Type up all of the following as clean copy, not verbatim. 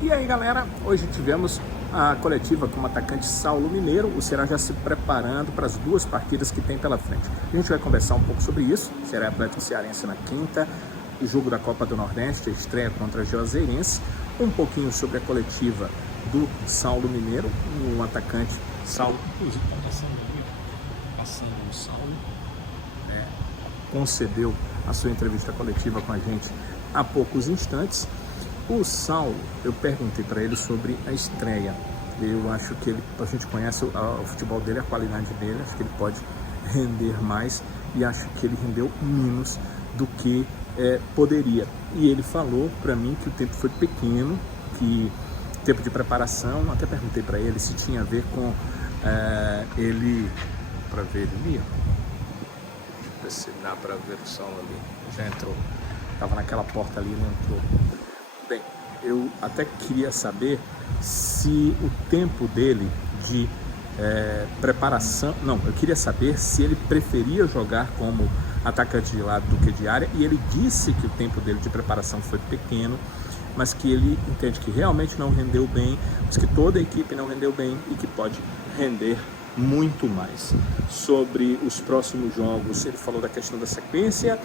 E aí, galera, hoje tivemos a coletiva com o atacante Saulo Mineiro. O Ceará já se preparando para as duas partidas que tem pela frente. A gente vai conversar um pouco sobre isso. Ceará e Atlético Cearense na quinta, o jogo da Copa do Nordeste, a estreia contra a Juazeirense. Um pouquinho sobre a coletiva do Saulo Mineiro, um atacante. Saulo, inclusive, passando o Saulo, concedeu a sua entrevista coletiva com a gente há poucos instantes. O Saulo, eu perguntei para ele sobre a estreia. Eu acho que a gente conhece o futebol dele, a qualidade dele, acho que ele pode render mais e acho que ele rendeu menos do que poderia. E ele falou para mim que o tempo foi pequeno, que o tempo de preparação, até perguntei para ele se tinha a ver com ele, para ver ele ali, deixa eu ver se dá para ver o Saulo ali, já entrou, estava naquela porta ali, não entrou. Bem, eu até queria saber se o tempo dele de preparação... Não, eu queria saber se ele preferia jogar como atacante de lado do que de área, e ele disse que o tempo dele de preparação foi pequeno, mas que ele entende que realmente não rendeu bem, mas que toda a equipe não rendeu bem e que pode render muito mais. Sobre os próximos jogos, ele falou da questão da sequência,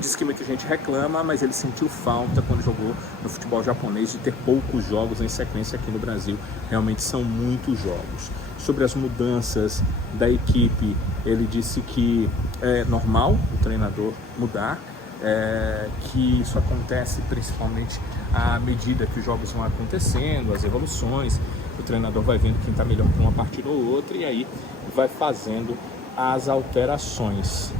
disse que muita gente reclama, mas ele sentiu falta quando jogou no futebol japonês de ter poucos jogos em sequência aqui no Brasil. Realmente são muitos jogos. Sobre as mudanças da equipe, ele disse que é normal o treinador mudar, que isso acontece principalmente à medida que os jogos vão acontecendo, as evoluções. O treinador vai vendo quem está melhor para uma partida ou outra e aí vai fazendo as alterações.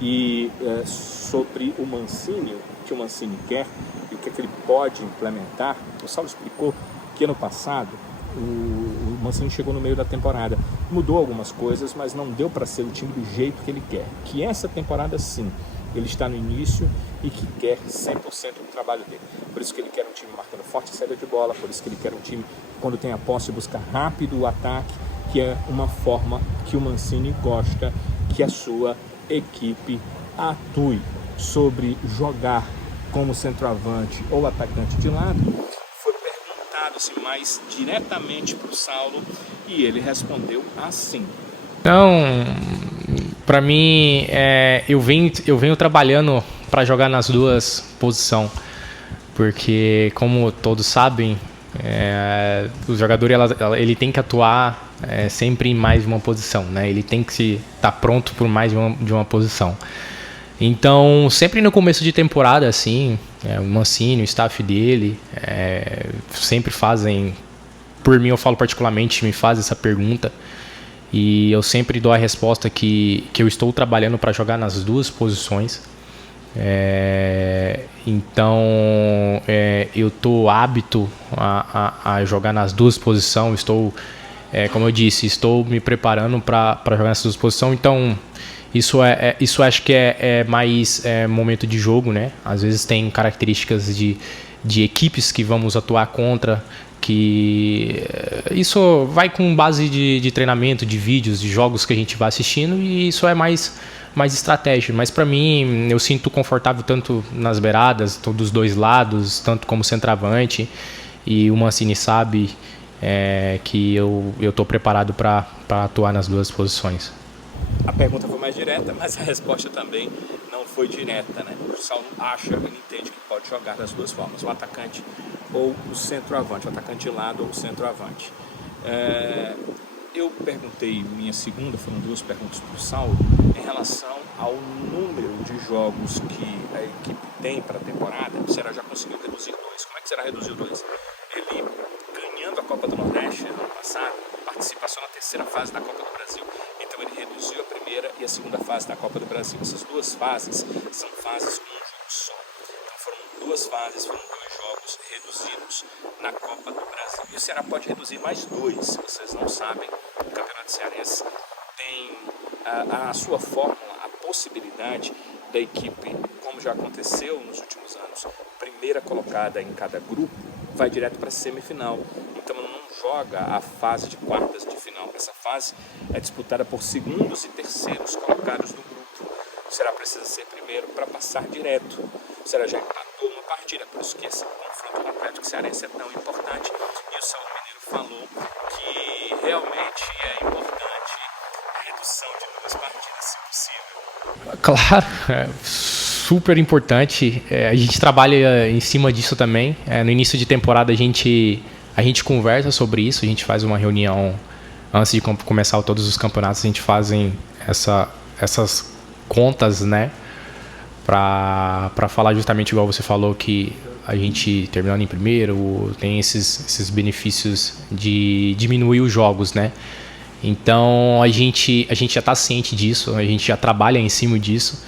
E sobre o Mancini, o que o Mancini quer e o que ele pode implementar, o Saulo explicou que ano passado o Mancini chegou no meio da temporada, mudou algumas coisas, mas não deu para ser o time do jeito que ele quer. Que essa temporada sim, ele está no início e que quer 100% do trabalho dele. Por isso que ele quer um time marcando forte a saída de bola, por isso que ele quer um time, quando tem a posse, buscar rápido o ataque, que é uma forma que o Mancini gosta que a sua equipe atue. Sobre jogar como centroavante ou atacante de lado, foi perguntado assim, mais diretamente para o Saulo e ele respondeu assim. Então, para mim, eu venho trabalhando para jogar nas duas posições, porque como todos sabem, o jogador ele tem que atuar sempre em mais de uma posição, né? Ele tem que estar pronto por mais de uma posição. Então, sempre no começo de temporada, assim, o Mancini, o staff dele, sempre fazem, por mim eu falo particularmente, me faz essa pergunta. E eu sempre dou a resposta que eu estou trabalhando para jogar nas duas posições. Então, eu estou apto a jogar nas duas posições. Estou, como eu disse, estou me preparando para jogar nessas duas posições. Então, isso acho que é mais momento de jogo, né? Às vezes tem características de equipes que vamos atuar contra, que isso vai com base de treinamento, de vídeos, de jogos que a gente vai assistindo, e isso é mais estratégia. Mas para mim, eu sinto confortável tanto nas beiradas, dos dois lados, tanto como centroavante, e o Mancini sabe que eu estou preparado para atuar nas duas posições. A pergunta foi mais direta, mas a resposta também não foi direta, né? O Saulo acha, ele entende que pode jogar das duas formas, o atacante ou o centroavante, o atacante de lado ou o centroavante. Eu perguntei, minha segunda, foram duas perguntas para o Saulo, em relação ao número de jogos que a equipe tem para a temporada. O Ceará já conseguiu reduzir 2. Como é que o Ceará reduziu 2? Ele, ganhando a Copa do Nordeste ano passado, participação na terceira fase da Copa do Brasil. Então ele reduziu a primeira e a segunda fase da Copa do Brasil. Essas duas fases são fases com um jogo só. Então foram duas fases, foram 2 jogos reduzidos na Copa do Brasil. E o Ceará pode reduzir mais 2. Se vocês não sabem, o Campeonato Cearense tem a sua fórmula, a possibilidade da equipe, como já aconteceu nos últimos anos, primeira colocada em cada grupo, vai direto para a semifinal. Então não joga a fase de quartas de final. Essa fase é disputada por segundos e terceiros colocados no grupo. O Ceará precisa ser primeiro para passar direto. O Ceará já empatou uma partida. Por isso que esse confronto com o Atlético Cearense é tão importante. E o Saulo Mineiro falou que realmente é importante a redução de 2 partidas, se possível. Claro, super importante. A gente trabalha em cima disso também. No início de temporada a gente conversa sobre isso, a gente faz uma reunião antes de começar todos os campeonatos, a gente faz essas contas, né, para falar justamente igual você falou, que a gente terminando em primeiro tem esses benefícios de diminuir os jogos, né? Então a gente já está ciente disso, a gente já trabalha em cima disso,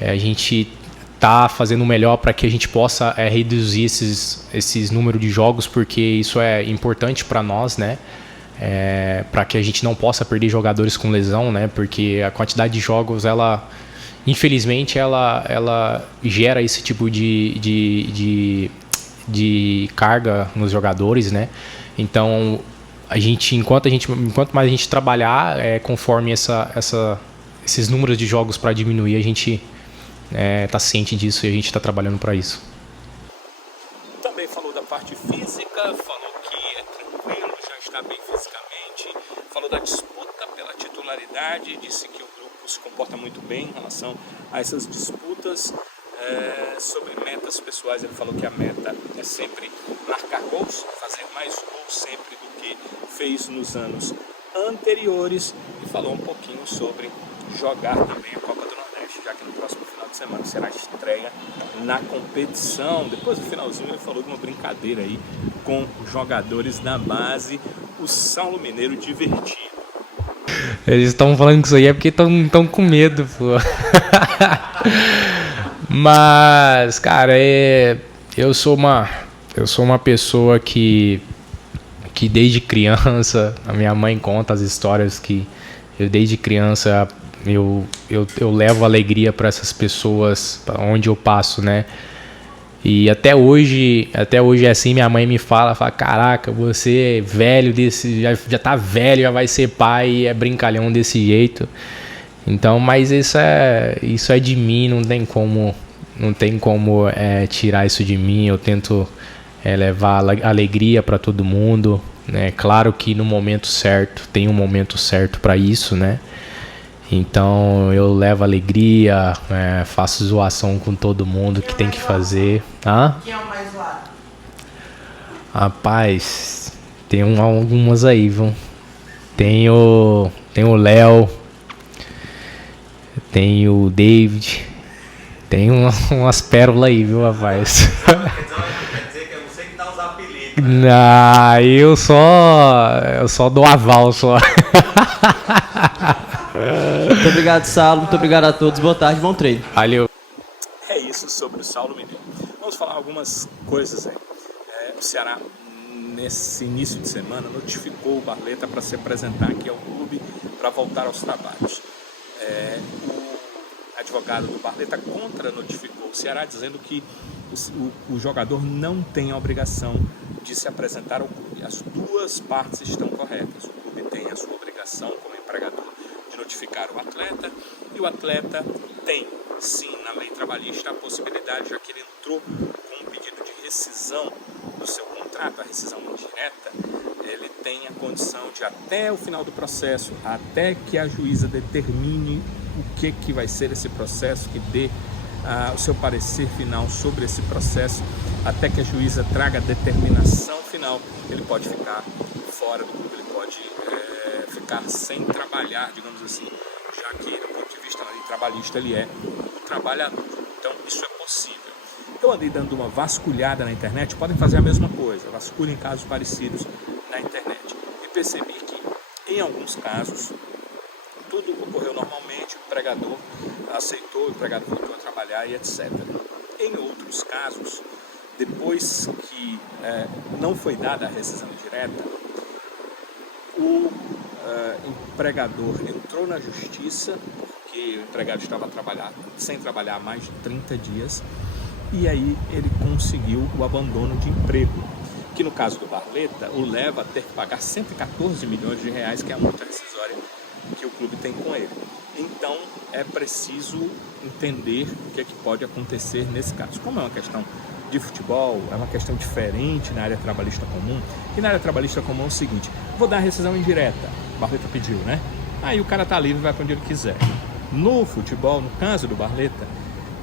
a gente está fazendo o melhor para que a gente possa reduzir esses números de jogos, porque isso é importante para nós, né? Para que a gente não possa perder jogadores com lesão, né? Porque a quantidade de jogos, infelizmente, ela gera esse tipo de carga nos jogadores, né? Então enquanto mais a gente trabalhar conforme esses números de jogos para diminuir, a gente está ciente disso e a gente está trabalhando para isso. Também falou da parte física, falou que é tranquilo, já está bem fisicamente, falou da disputa pela titularidade, disse que o grupo se comporta muito bem em relação a essas disputas. Sobre metas pessoais, ele falou que a meta é sempre marcar gols, fazer mais gols sempre do que fez nos anos anteriores, e falou um pouquinho sobre jogar também a Copa do Nordeste, já que no próximo final de semana será a estreia na competição. Depois do finalzinho ele falou de uma brincadeira aí com jogadores da base, o Saulo Mineiro divertido. Eles estão falando que isso aí é porque estão com medo, pô. Mas, cara, eu sou uma pessoa que desde criança, a minha mãe conta as histórias que eu desde criança eu levo alegria para essas pessoas, para onde eu passo, né? E até hoje é assim, minha mãe me fala, caraca, você é velho já tá velho, já vai ser pai e é brincalhão desse jeito. Então, mas isso é de mim, não tem como tirar isso de mim. Eu tento levar alegria para todo mundo, né? Claro que no momento certo, tem um momento certo para isso, né? Então eu levo alegria, faço zoação com todo mundo que tem que fazer. Quem é o mais zoado? Rapaz, tem algumas aí, viu? Tem o Léo, tem o David, tem umas pérolas aí, viu, rapaz? Quer dizer que é você que dá os apelidos. Não, eu só dou aval, só. Muito obrigado, Saulo. Muito obrigado a todos. Boa tarde, bom treino. Valeu. É isso sobre o Saulo Mineiro. Vamos falar algumas coisas aí. O Ceará, nesse início de semana, notificou o Barleta para se apresentar aqui ao clube para voltar aos trabalhos. O advogado do Barleta notificou o Ceará, dizendo que o jogador não tem a obrigação de se apresentar ao clube. As duas partes estão corretas. O clube tem a sua obrigação como empregador de notificar o atleta, e o atleta tem, sim, na lei trabalhista, a possibilidade, já que ele entrou com um pedido de rescisão do seu contrato, a rescisão indireta, ele tem a condição de, até o final do processo, até que a juíza determine o que vai ser esse processo, que dê o seu parecer final sobre esse processo, até que a juíza traga a determinação final, ele pode ficar fora do clube, ele pode ficar sem trabalhar, digamos assim, já que do ponto de vista trabalhista ele é o trabalhador. Então isso é possível. Eu andei dando uma vasculhada na internet, podem fazer a mesma coisa, vasculhem casos parecidos na internet, e percebi que em alguns casos tudo ocorreu normalmente, o empregador aceitou, o empregador voltou a trabalhar e etc. Em outros casos, depois que não foi dada a rescisão direta, o empregador entrou na justiça, porque o empregado estava sem trabalhar há mais de 30 dias, e aí ele conseguiu o abandono de emprego, que no caso do Barleta o leva a ter que pagar 114 milhões de reais, que é a multa rescisória que o clube tem com ele. Então é preciso entender o que é que pode acontecer nesse caso. Como é uma questão de futebol, é uma questão diferente na área trabalhista comum. E na área trabalhista comum é o seguinte: vou dar a rescisão indireta, Barleta pediu, né? Aí o cara tá livre e vai para onde ele quiser. No futebol, no caso do Barleta,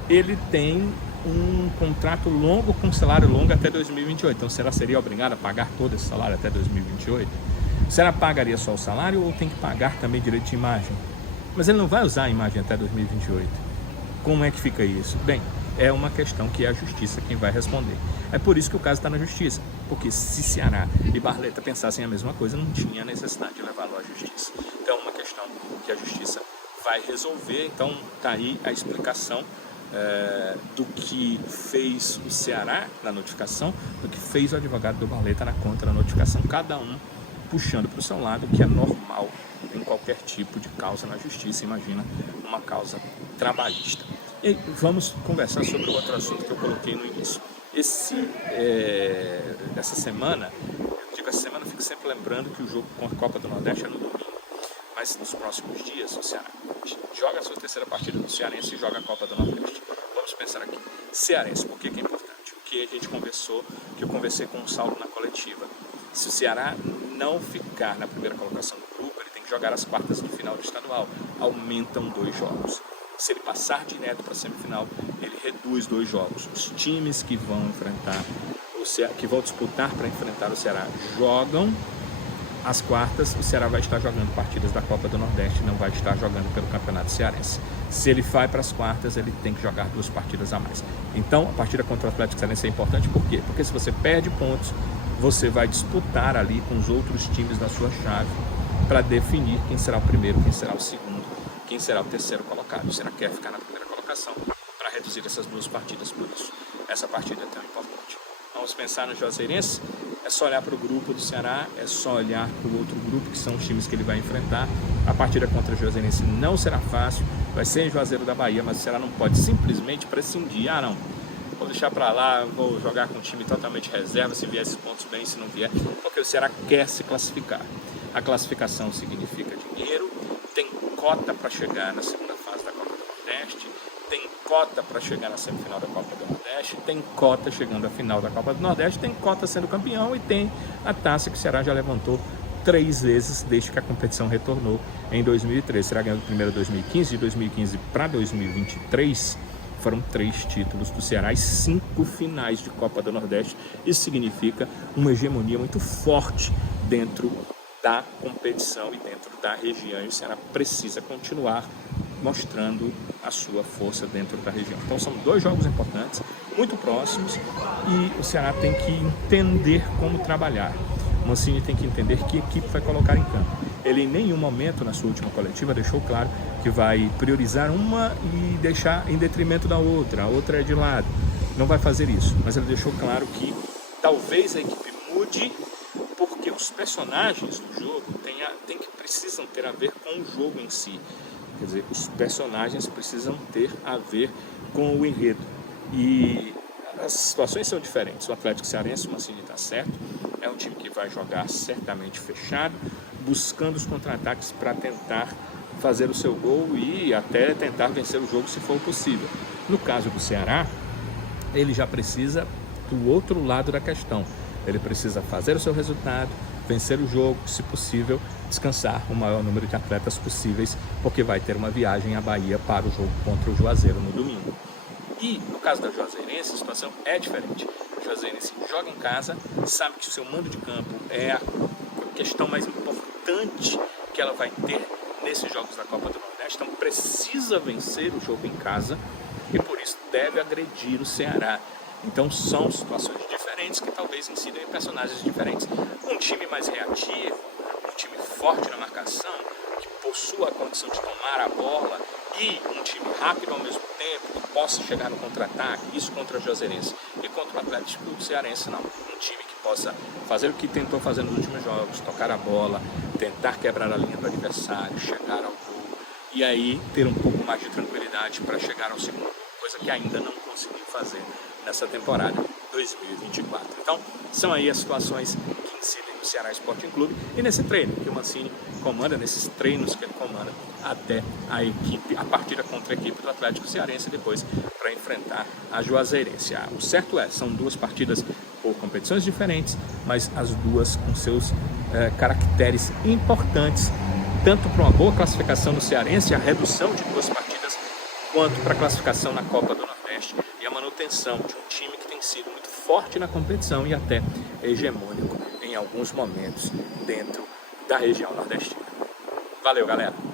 ele tem um contrato longo com salário longo até 2028. Então, será seria obrigado a pagar todo esse salário até 2028? Será pagaria só o salário ou tem que pagar também direito de imagem? Mas ele não vai usar a imagem até 2028. Como é que fica isso? Bem, é uma questão que é a justiça quem vai responder. É por isso que o caso está na justiça. Porque se Ceará e Barleta pensassem a mesma coisa, não tinha necessidade de levá-lo à justiça. Então é uma questão que a justiça vai resolver. Então está aí a explicação do que fez o Ceará na notificação, do que fez o advogado do Barleta na contra-notificação, cada um puxando para o seu lado, o que é normal em qualquer tipo de causa na justiça, imagina uma causa trabalhista. E vamos conversar sobre o outro assunto que eu coloquei no início. Essa semana, eu fico sempre lembrando que o jogo contra a Copa do Nordeste é no domingo. Mas nos próximos dias, o Ceará joga a sua terceira partida do Cearense e joga a Copa do Nordeste. Vamos pensar aqui. Cearense, por que é importante? O que a gente conversou, que eu conversei com o Saulo na coletiva. Se o Ceará não ficar na primeira colocação do grupo, ele tem que jogar as quartas de final do estadual. Aumentam 2 jogos. Se ele passar direto para a semifinal, ele reduz 2 jogos. Os times que vão enfrentar, que vão disputar para enfrentar o Ceará, jogam as quartas. O Ceará vai estar jogando partidas da Copa do Nordeste, não vai estar jogando pelo Campeonato Cearense. Se ele vai para as quartas, ele tem que jogar 2 partidas a mais. Então, a partida contra o Atlético Cearense é importante, por quê? Porque se você perde pontos, você vai disputar ali com os outros times da sua chave para definir quem será o primeiro, quem será o segundo, quem será o terceiro colocado. O Ceará quer ficar na primeira colocação para reduzir essas 2 partidas, por isso essa partida é tão importante. Vamos pensar no Juazeirense. É só olhar para o grupo do Ceará, é só olhar para o outro grupo, que são os times que ele vai enfrentar. A partida contra o Juazeirense não será fácil, vai ser em Juazeiro da Bahia, mas o Ceará não pode simplesmente prescindir. Não, vou deixar para lá, vou jogar com um time totalmente reserva, se vier esses pontos bem, se não vier, porque o Ceará quer se classificar. A classificação significa dinheiro, tem cota para chegar na segunda fase da Copa do Nordeste, tem cota para chegar na semifinal da Copa do Nordeste, tem cota chegando à final da Copa do Nordeste, tem cota sendo campeão e tem a taça que o Ceará já levantou 3 vezes desde que a competição retornou em 2013. O Ceará ganhou primeiro em 2015, de 2015 para 2023 foram 3 títulos do Ceará e 5 finais de Copa do Nordeste. Isso significa uma hegemonia muito forte dentro da competição e dentro da região, e o Ceará precisa continuar mostrando a sua força dentro da região. Então são 2 jogos importantes, muito próximos, e o Ceará tem que entender como trabalhar. O Mancini tem que entender que equipe vai colocar em campo. Ele em nenhum momento na sua última coletiva deixou claro que vai priorizar uma e deixar em detrimento da outra, a outra é de lado. Não vai fazer isso, mas ele deixou claro que talvez a equipe mude, porque os personagens do jogo precisam ter a ver com o jogo em si. Quer dizer, os personagens precisam ter a ver com o enredo. E as situações são diferentes. O Atlético Cearense, o Mancini está certo, é um time que vai jogar certamente fechado, buscando os contra-ataques para tentar fazer o seu gol e até tentar vencer o jogo se for possível. No caso do Ceará, ele já precisa do outro lado da questão. Ele precisa fazer o seu resultado, vencer o jogo, se possível, descansar o maior número de atletas possíveis, porque vai ter uma viagem à Bahia para o jogo contra o Juazeiro no domingo. E no caso da Juazeirense, a situação é diferente. A Juazeirense joga em casa, sabe que o seu mando de campo é a questão mais importante que ela vai ter nesses jogos da Copa do Nordeste, então precisa vencer o jogo em casa e por isso deve agredir o Ceará. Então são situações diferentes que talvez incidam em personagens diferentes. Um time mais reativo, um time forte na marcação, que possua a condição de tomar a bola, e um time rápido ao mesmo tempo, que possa chegar no contra-ataque, isso contra o Juazeirense. E contra o Atlético Cearense não. Um time que possa fazer o que tentou fazer nos últimos jogos, tocar a bola, tentar quebrar a linha do adversário, chegar ao gol, e aí ter um pouco mais de tranquilidade para chegar ao segundo gol, coisa que ainda não conseguiu fazer nessa temporada 2024. Então, são aí as situações que decidem no Ceará Sporting Clube e nesse treino que o Mancini comanda, nesses treinos que ele comanda até a partida contra a equipe do Atlético Cearense depois para enfrentar a Juazeirense. O certo são duas partidas por competições diferentes, mas as duas com seus caracteres importantes, tanto para uma boa classificação no Cearense, a redução de duas partidas, quanto para a classificação na Copa do Nordeste e a manutenção de um time que tem sido muito forte na competição e até hegemônico em alguns momentos dentro da região nordestina. Valeu, galera!